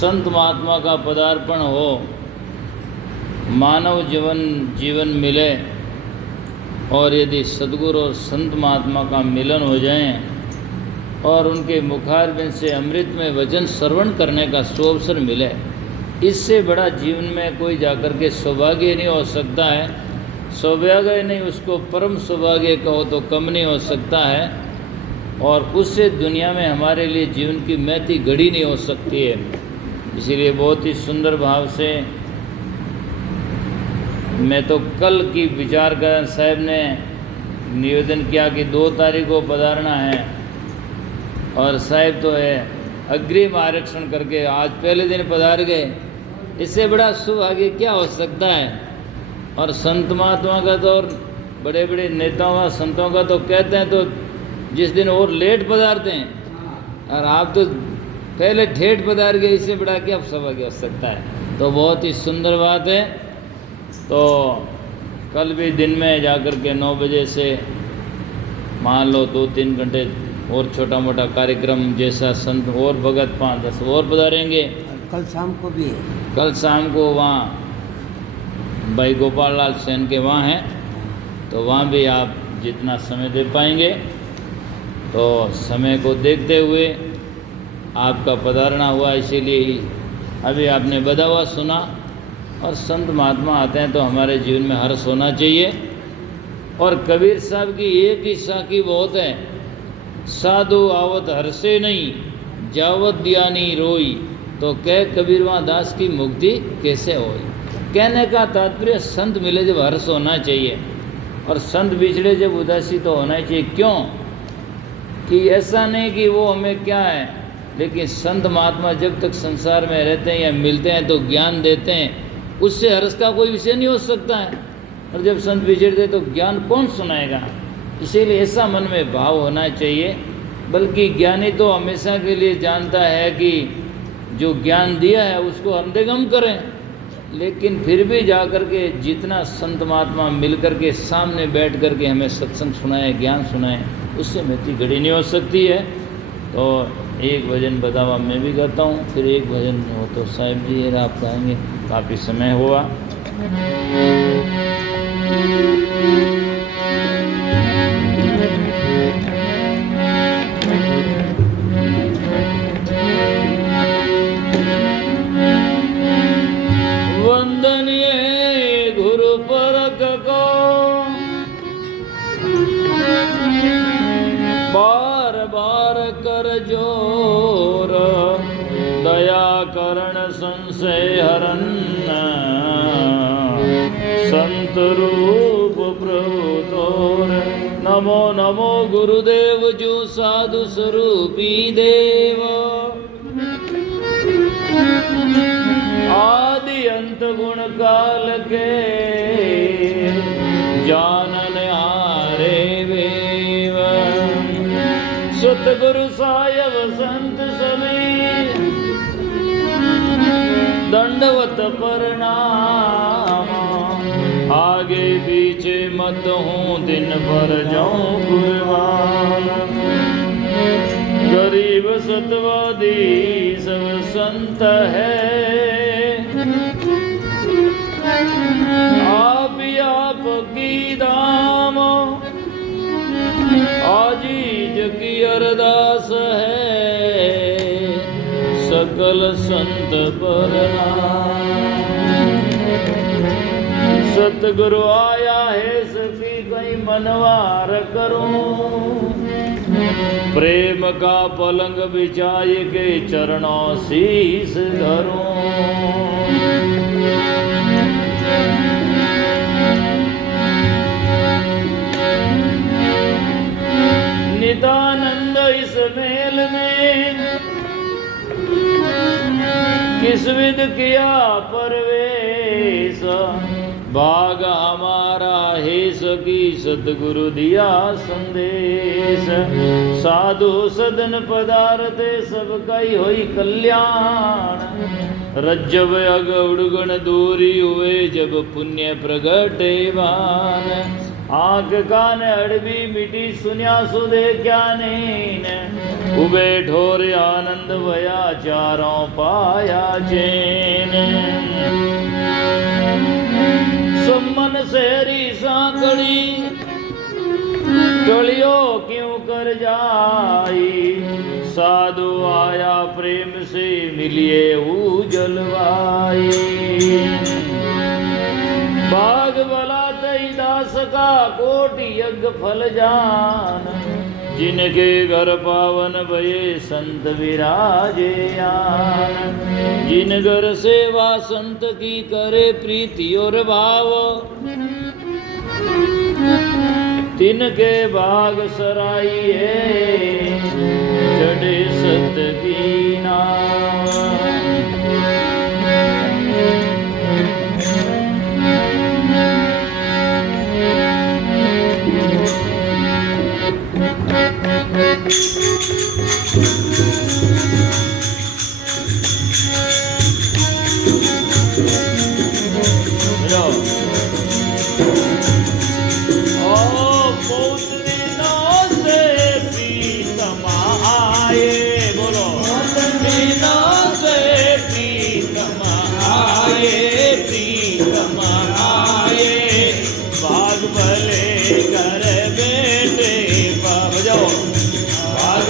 संत महात्मा का पदार्पण हो, मानव जीवन मिले, और यदि सद्गुरु और संत महात्मा का मिलन हो जाए और उनके मुखारबिंद से अमृत में वचन श्रवण करने का सुअवसर मिले, इससे बड़ा जीवन में कोई जाकर के सौभाग्य नहीं हो सकता है। सौभाग्य नहीं, उसको परम सौभाग्य कहो तो कम नहीं हो सकता है। और उससे दुनिया में हमारे लिए जीवन की महती घड़ी नहीं हो सकती है। इसीलिए बहुत ही सुंदर भाव से मैं तो कल की विचार कर साहब ने निवेदन किया कि 2 तारीख को पधारना है, और साहब तो है अग्रिम आरक्षण करके आज पहले दिन पधार गए। इससे बड़ा सौभाग्य क्या हो सकता है। और संत महात्मा का तो, और बड़े बड़े नेताओं का संतों का तो कहते हैं तो जिस दिन और लेट पधारते हैं, और आप तो पहले ठेठ पधार गए, इससे बड़ा क्या सौभाग्य हो सकता है। तो बहुत ही सुंदर बात है। तो कल भी दिन में जाकर के 9 बजे से मान लो 2-3 घंटे और छोटा मोटा कार्यक्रम जैसा संत और भगत 5-10 और पधारेंगे। कल शाम को भी है। कल शाम को वहाँ भाई गोपाल लाल सेन के वहाँ हैं, तो वहाँ भी आप जितना समय दे पाएंगे, तो समय को देखते हुए आपका पधारना हुआ। इसीलिए अभी आपने बधावा सुना, और संत महात्मा आते हैं तो हमारे जीवन में हर्ष होना चाहिए। और कबीर साहब की एक ही साखी बहुत है, साधु आवत हर्षे नहीं, जावत ज्ञानी रोई, तो कह कबीरवा दास की मुक्ति कैसे होई। कहने का तात्पर्य संत मिले जब हर्ष होना चाहिए, और संत बिछड़े जब उदासी तो होना ही चाहिए। क्यों कि ऐसा नहीं कि वो हमें क्या है, लेकिन संत महात्मा जब तक संसार में रहते हैं या मिलते हैं तो ज्ञान देते हैं, उससे हर्ष का कोई विषय नहीं हो सकता है। और जब संत बिछड़ते तो ज्ञान कौन सुनाएगा। इसीलिए ऐसा मन में भाव होना चाहिए। बल्कि ज्ञानी तो हमेशा के लिए जानता है कि जो ज्ञान दिया है उसको हम निगम करें, लेकिन फिर भी जाकर के जितना संत महात्मा मिल कर के सामने बैठ कर के हमें सत्संग सुनाए, ज्ञान सुनाए, उससे महती घड़ी नहीं हो सकती है। तो एक भजन बतावा मैं भी गाता हूँ, फिर एक भजन हो तो साहिब जी आप गाएंगे। काफ़ी समय हुआ। वंदनीय गुरु परक को बार बार कर जोर, दया करण संशय हरन, संत रूप प्रभु तोर। नमो नमो गुरुदेव जो साधु स्वरूपी देव, आदि अंत गुण काल के जानन हारे वेव। सतगुरु सायब संत सभी दंडवत प्रणाम, आगे पीछे मत हूँ दिन भर जाऊँ कुर्बान। गरीब सतवादी सब संत है, आप की दाम आजीज की अरदास है, सकल संत प्रणाम। सतगुरु आया है सखी कहीं मनवार करूं, प्रेम का पलंग बिछाए के चरणों शीस धरूं। नितानंद इस मेल में किस विध किया परवेश, भाग हमारा है सकी सतगुरु दिया संदेश। साधु सदन पदारते सबका ही होई कल्याण, रज्जब अग उड़गण दूरी हुए जब पुण्य प्रगटे बान। आंख कान अड़बी मिटी सुनिया सुदे क्या नीन उबे ठोर आनंद भया चारों पाया चैन सुमन सहरी सांकड़ी टोलियो क्यों कर जाई साधु आया प्रेम से मिलिए जलवाई बाग बला तई दास का कोटि यज्ञ फल जान जिनके घर पावन भये संत विराजे आन जिन घर सेवा संत की करे प्रीति और भाव तिनके बाग सराई है चढ़े सत की नाम बाग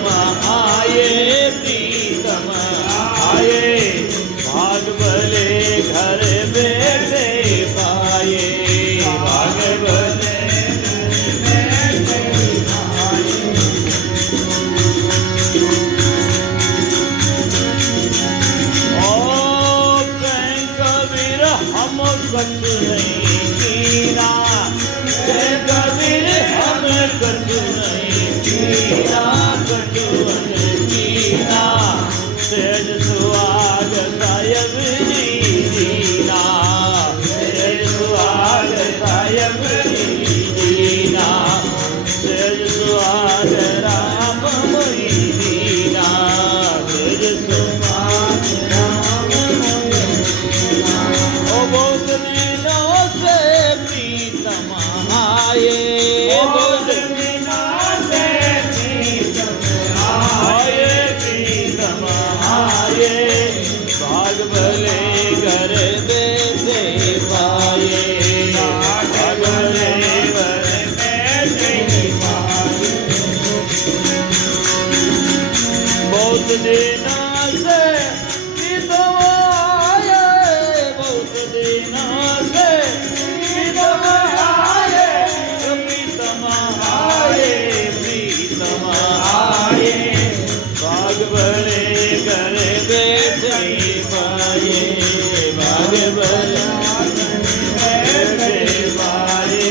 प्रीतम आए, प्रीतम आए, भाग भले घर बैठे पाए, भाग भले कछ नहीं कीना, कबीर हम कछ नहीं कीना, कछुअन कीना, सहज सुहाग सायब जी दीना, सहज सुहाग सायब जी दीना, सहज सुहाग राम मोहि दीना, सहज सुहाग राम मोहि दीना। ओ बहुत दिनों से प्रीतम आए, बहुत दिनों से प्रीतम आए, प्रीतम आए, भाग भले घर बैठे पाए, भाग भले घर बैठे पाए। बहुत दिनों से प्रीतम आए, बहुत दिनों से प्रीतम आए, प्रीतम आए, प्रीतम आए, भाग भले घर बैठे पाए, भाग भले बैठे पाए।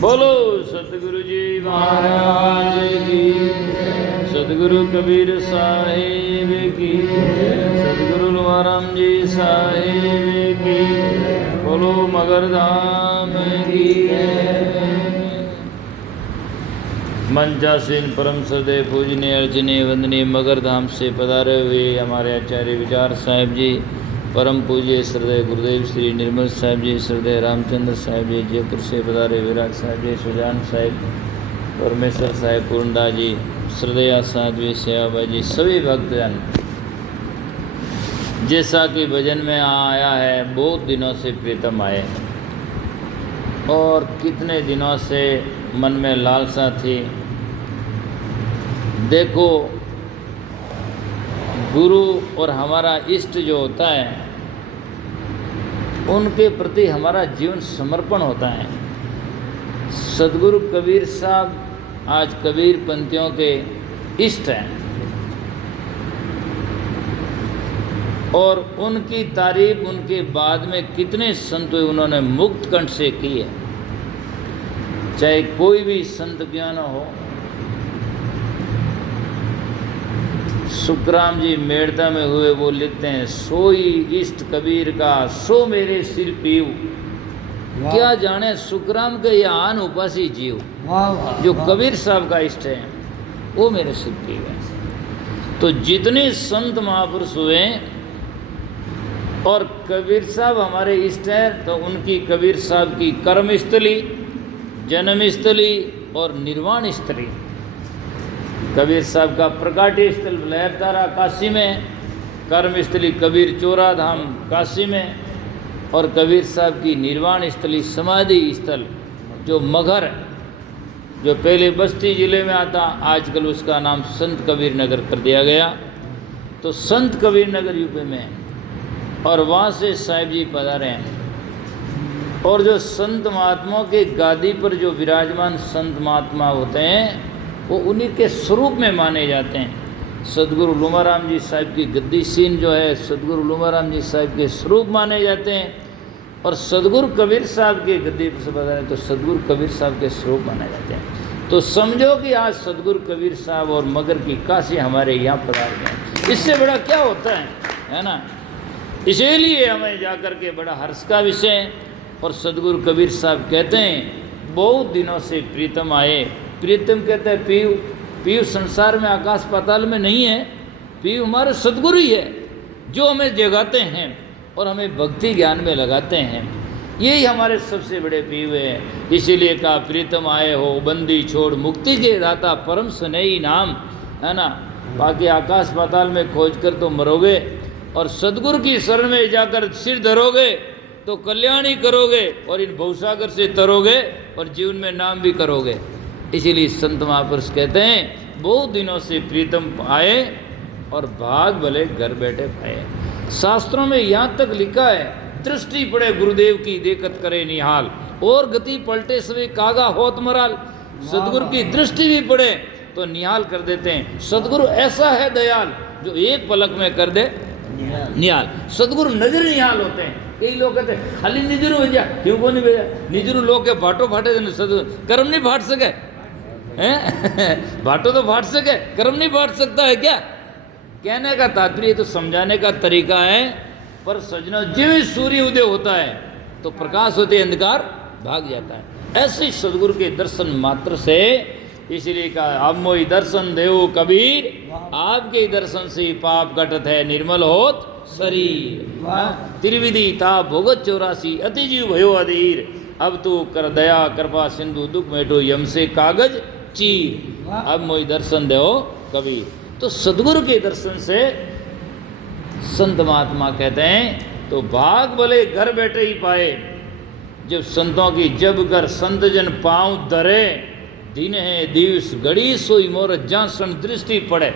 बोलो सतगुरु जी महाराज की, सतगुरु कबीर साहिब की, सतगुरु लुमाराम जी साहिब की, बोलो मगर धाम की। मंचासीन परम श्रद्धेय पूजनीय अर्चनीय वंदनीय मगर धाम से पधारे हुए हमारे आचार्य विचार साहिब जी, परम पूज्य श्रद्धेय गुरुदेव श्री निर्मल साहिब जी, श्रद्धेय रामचंद्र साहिब जी, जयपुर से पधारे विराट साहिब जी, सुजान साहिब, परमेश्वर साहिब, पूर्णदास जी, श्रद्धेय साहिब जी, सेवाबाई जी, सभी भक्तजन, जैसा कि भजन में आया है, बहुत दिनों से प्रीतम आए और कितने दिनों से मन में लालसा थी। देखो, गुरु और हमारा इष्ट जो होता है, उनके प्रति हमारा जीवन समर्पण होता है। सदगुरु कबीर साहब आज कबीर पंथियों के इष्ट हैं और उनकी तारीफ उनके बाद में कितने संत हुए, उन्होंने मुक्त कंठ से की है। चाहे कोई भी संत क्यों न हो, सुखराम जी मेड़ता में हुए वो लिखते हैं, सोई इष्ट कबीर का सो मेरे सिर पीव। क्या जाने सुखराम के ये आन उपासी जीव, जो कबीर साहब का इष्ट है, वो मेरे सिर पीव है। तो जितने संत महापुरुष हुए और कबीर साहब हमारे इष्ट हैं, तो उनकी कबीर साहब की कर्मस्थली, जन्मस्थली और निर्वाण स्थली, कबीर साहब का प्रकाटी स्थल लहरतारा काशी में, कर्मस्थली कबीर चोरा धाम काशी में, और कबीर साहब की निर्वाण स्थली समाधि स्थल जो मगर, जो पहले बस्ती जिले में आता, आजकल उसका नाम संत कबीर नगर कर दिया गया। तो संत कबीर नगर यूपी में, और वहाँ से साहिब जी पधारे हैं। और जो संत महात्माओं के गादी पर जो विराजमान संत महात्मा होते हैं, वो उन्हीं के स्वरूप में माने जाते हैं। सदगुरु लुमाराम जी साहिब की गद्दी सीन जो है, सदगुरु लुमाराम जी साहिब के स्वरूप माने जाते हैं। और सदगुरु कबीर साहब के गद्दी पर से बताएं तो सदगुरु कबीर साहब के स्वरूप माने जाते हैं। तो समझो कि आज सदगुरु कबीर साहब और मगर की काशी हमारे यहाँ पधार गए, इससे बड़ा क्या होता है ना। इसीलिए हमें जाकर के बड़ा हर्ष का विषय। और सदगुरु कबीर साहब कहते हैं, बहुत दिनों से प्रीतम आए। प्रीतम कहते हैं पीयू, पीयू संसार में आकाश पाताल में नहीं है, पीयू हमारे सदगुरु ही है, जो हमें जगाते हैं और हमें भक्ति ज्ञान में लगाते हैं। यही हमारे सबसे बड़े पीयू हैं। इसीलिए कहा प्रीतम आए हो बंदी छोड़, मुक्ति के दाता परम स्नेही नाम, है ना। बाकी आकाश पाताल में खोज कर तो मरोगे, और सदगुरु की शरण में जाकर सिर धरोगे तो कल्याण ही करोगे और इन भवसागर से तरोगे और जीवन में नाम भी करोगे। इसीलिए संत महापुरुष कहते हैं बहुत दिनों से प्रीतम आए और भाग भले घर बैठे पाए। शास्त्रों में यहाँ तक लिखा है, दृष्टि पड़े गुरुदेव की देखत करे निहाल, और गति पलटे सवे कागा होत मराल। सदगुरु की दृष्टि भी पड़े तो निहाल कर देते हैं। सदगुरु ऐसा है दयाल जो एक पलक में कर दे निहाल। सदगुरु नजर निहाल होते हैं। कई लोग कहते हैं खाली निजरू भेजा, क्यों को नहीं भेजा? निजरू लोग के भाटो फाटे सदगुरु कर्म नहीं फाट सके हैं भाटो तो फाट सके, कर्म नहीं फाट सकता है क्या? कहने का तात्पर्य तो समझाने का तरीका है। पर सजनों, जिस सूर्य उदय होता है तो प्रकाश होते अंधकार भाग जाता है। ऐसे सदगुरु के दर्शन मात्र से, इसलिए कहा आप मोहि दर्शन देव कबीर, आपके दर्शन से पाप कटत है निर्मल होत शरीर। त्रिविधि ता भोगत 84 अति जीव भयो अधीर, अब तू कर दया कृपा सिंधु दुख मेटो यम से कागज चीर। अब मोहि दर्शन देव कबीर। तो सदगुरु के दर्शन से संत महात्मा कहते हैं तो भाग भले घर बैठे ही पाए। जब संतों की जब कर संत जन पाँव धरे, दिन है दिवस घड़ी सोई मोर जहाँ क्षण दृष्टि पड़े।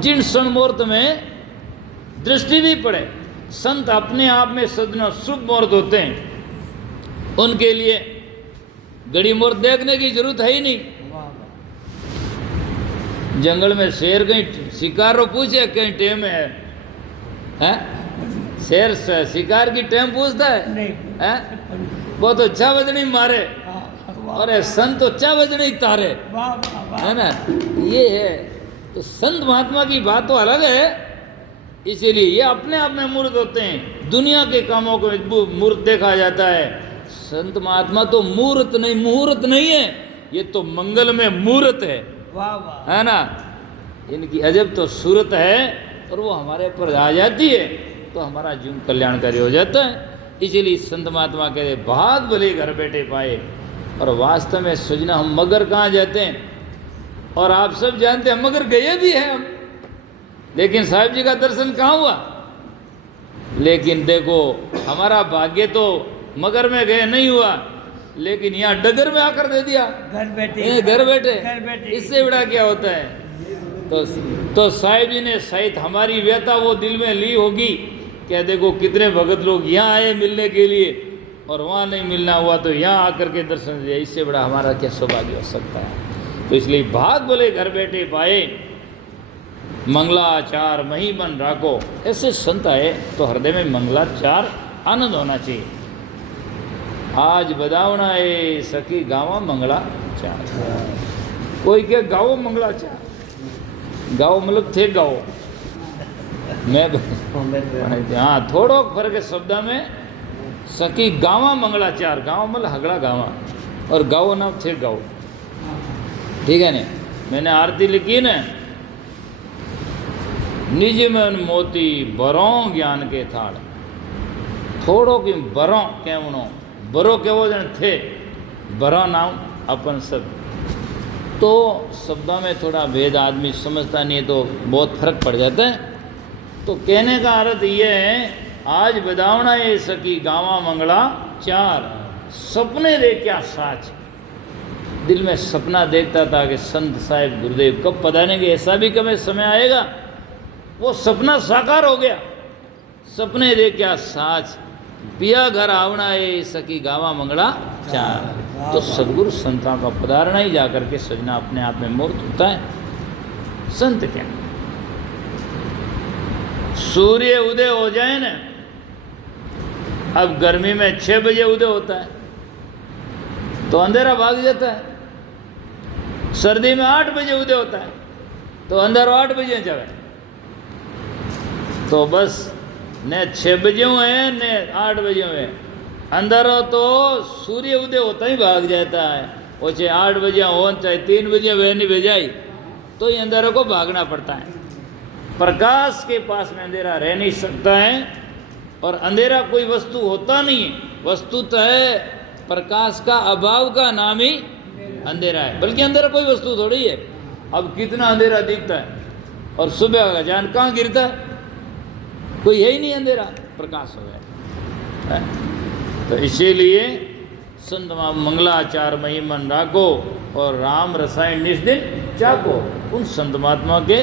जिन क्षण मुहूर्त में दृष्टि भी पड़े, संत अपने आप में सदनों शुभ मुहूर्त होते हैं, उनके लिए घड़ी मुहूर्त देखने की जरूरत है ही नहीं। जंगल में शेर कहीं शिकार रो पूछे कहीं टेम है, हैं? शेर शिकार की टेम पूछता है? वो तो अच्छा वजनी मारे और संत तो अच्छा वजनी तारे, है ना? ये है तो संत महात्मा की बात तो अलग है। इसीलिए ये अपने आप में मूर्त होते हैं। दुनिया के कामों को मूर्त देखा जाता है, संत महात्मा तो मूर्त नहीं, मुहूर्त नहीं है, ये तो मंगल में मूर्त है, है ना? इनकी अजब तो सूरत है और वो हमारे पर आ जाती है तो हमारा जीवन कल्याणकारी हो जाता है। इसीलिए संत महात्मा कहते भाग भले घर बैठे पाए। और वास्तव में सजना हम मगर कहाँ जाते हैं, और आप सब जानते हैं मगर गए भी हैं हम, लेकिन साहिब जी का दर्शन कहाँ हुआ? लेकिन देखो हमारा भाग्य तो मगर में गए नहीं हुआ, लेकिन यहाँ डगर में आकर दे दिया घर बैठे। इससे बड़ा क्या होता है? तो साहिब जी ने शायद हमारी व्यथा वो दिल में ली होगी, क्या देखो कितने भगत लोग यहाँ आए मिलने के लिए और वहाँ नहीं मिलना हुआ तो यहाँ आकर के दर्शन दिया। इससे बड़ा हमारा क्या सौभाग्य हो सकता है? तो इसलिए भाग बोले घर बैठे पाए, मंगलाचार मही बन राखो। ऐसे संत आए तो हृदय में मंगलाचार आनंद होना चाहिए। आज बदावना है सखी गावा मंगलाचार, कोई क्या गाओ मंगलाचार, गाओ मतलब थे गाओ मैं हाँ थोड़ो फर्क है शब्द में। सखी गावा मंगलाचार, गाँव मतलब हगड़ा गावा और गाओ नाम थे गाओ, ठीक है ना? मैंने आरती लिखी ना, निज मन मोती बरों ज्ञान के थाड़, थोड़ो की बरों केवनो, बरो केवो जन थे, बरो नाम अपन सब। तो शब्दों में थोड़ा भेद आदमी समझता नहीं है तो बहुत फर्क पड़ जाता है। तो कहने का अर्थ ये है, आज बदावना ये सकी गावा मंगला चार, सपने दे क्या साच। दिल में सपना देखता था कि संत साहिब गुरुदेव कब पधारेंगे, ऐसा भी कभी समय आएगा। वो सपना साकार हो गया। सपने दे क्या साच, पिया घर आवना है सकी गावा मंगला चार। तो सदगुरु संतों का पधारना ही जाकर के सजना अपने आप में मूर्त होता है। संत क्या, सूर्य उदय हो जाए ना, अब गर्मी में 6 बजे उदय होता है तो अंधेरा भाग जाता है। सर्दी में 8 बजे उदय होता है तो अंधेरा 8 बजे जाए। तो बस न 6 बजे हुए न 8 बजे हुए, अंधेरा तो सूर्य उदय होता ही भाग जाता है। वो चाहे 8 बजे हो चाहे 3 बजे वह नहीं भेजाई तो ये अंधेरे को भागना पड़ता है। प्रकाश के पास में अंधेरा रह नहीं सकता है और अंधेरा कोई वस्तु होता नहीं है। वस्तुतः प्रकाश का अभाव का नाम ही अंधेरा है, बल्कि अंधेरा कोई वस्तु थोड़ी है। अब कितना अंधेरा दिखता है और सुबह का जान कहाँ गिरता है, कोई है ही नहीं, अंधेरा प्रकाश हो गया। तो इसीलिए संत मंगलाचार मही मन राखो और राम रसायन निस दिन चाको। उन संत महात्मा के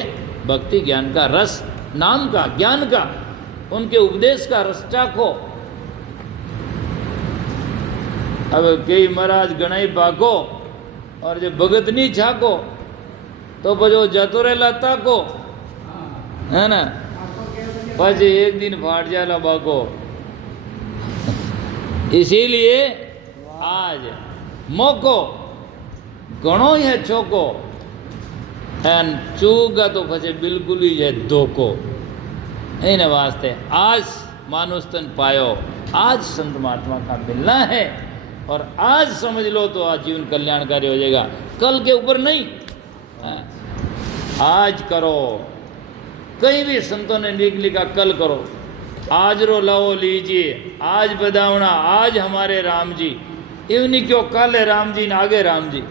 भक्ति ज्ञान का रस, नाम का, ज्ञान का, उनके उपदेश का रस चाको। अब कई महाराज गणाई पाको और जब भगत नहीं छाको तो बजो जतो रेला ताको, है ना, પછી एक दिन फाट जाला बाको। इसीलिए आज मौको घणो ही है चौको, एन चूगा तो પછી बिल्कुल ही है धोको। इन वास्ते आज मानुष तन पायो, आज संत महात्मा का मिलना है और आज समझ लो तो आज जीवन कल्याणकारी हो जाएगा, कल के ऊपर नहीं। आज करो, कहीं भी संतों ने लिख लिखा कल करो। आज रो लाओ लीजिए, आज बदावना, आज हमारे राम जी, इवनी क्यों कल है राम जी न आगे राम जी,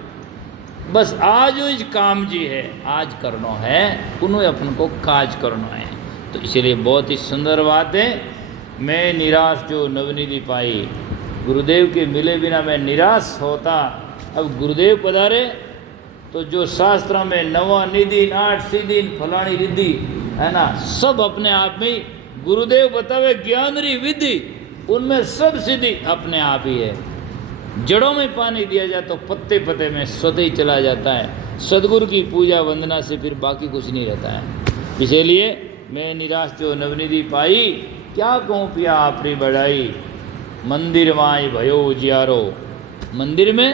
बस आज उस काम जी है, आज करना है, उन्होंने अपन को काज करना है। तो इसलिए बहुत ही सुंदर बात है। मैं निराश जो नवनिधि पाई, गुरुदेव के मिले बिना मैं निराश होता। अब गुरुदेव पधारे तो जो शास्त्र में नवा निधि, आठ सिद्धि, फलानी रिद्धि है ना, सब अपने आप में ही गुरुदेव बतावे ज्ञान री विधि, उनमें सब सिद्धि अपने आप ही है। जड़ों में पानी दिया जाए तो पत्ते पत्ते में स्वतः ही चला जाता है। सदगुरु की पूजा वंदना से फिर बाकी कुछ नहीं रहता है। इसलिए मैं निराश जो नवनिधि पाई, क्या कहूँ पिया आपरी बढ़ाई। मंदिर माई भयो उजियारो, मंदिर में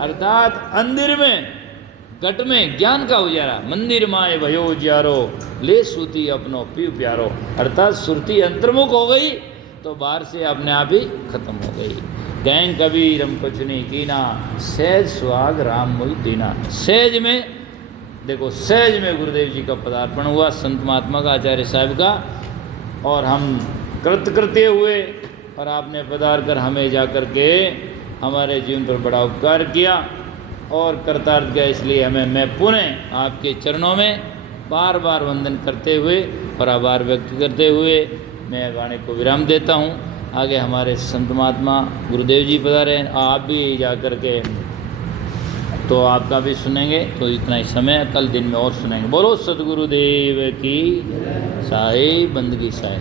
अर्थात अंदिर में, घट में ज्ञान का उजारा। मंदिर माए भयो उजियारो, ले सूती अपनो पीव प्यारो, अर्थात सुरती अंतर्मुख हो गई तो बाहर से अपने आप ही खत्म हो गई। गैंग कबीर हम कुछ नहीं कीना, सहज सुहाग राम मुझ दीना। सहज में देखो, सहज में गुरुदेव जी का पदार्पण हुआ, संत महात्मा का, आचार्य साहब का, और हम कृतकृत्य हुए और आपने पधार कर हमें जा कर के हमारे जीवन पर बड़ा उपकार किया और करतार्थ गया। इसलिए हमें मैं पुनः आपके चरणों में बार बार वंदन करते हुए और आभार व्यक्त करते हुए मैं वाणी को विराम देता हूँ। आगे हमारे संत महात्मा गुरुदेव जी पधारे, आप भी जा कर के तो आपका भी सुनेंगे। तो इतना ही समय, कल दिन में और सुनेंगे। बोलो सतगुरुदेव की साई बंदगी साई।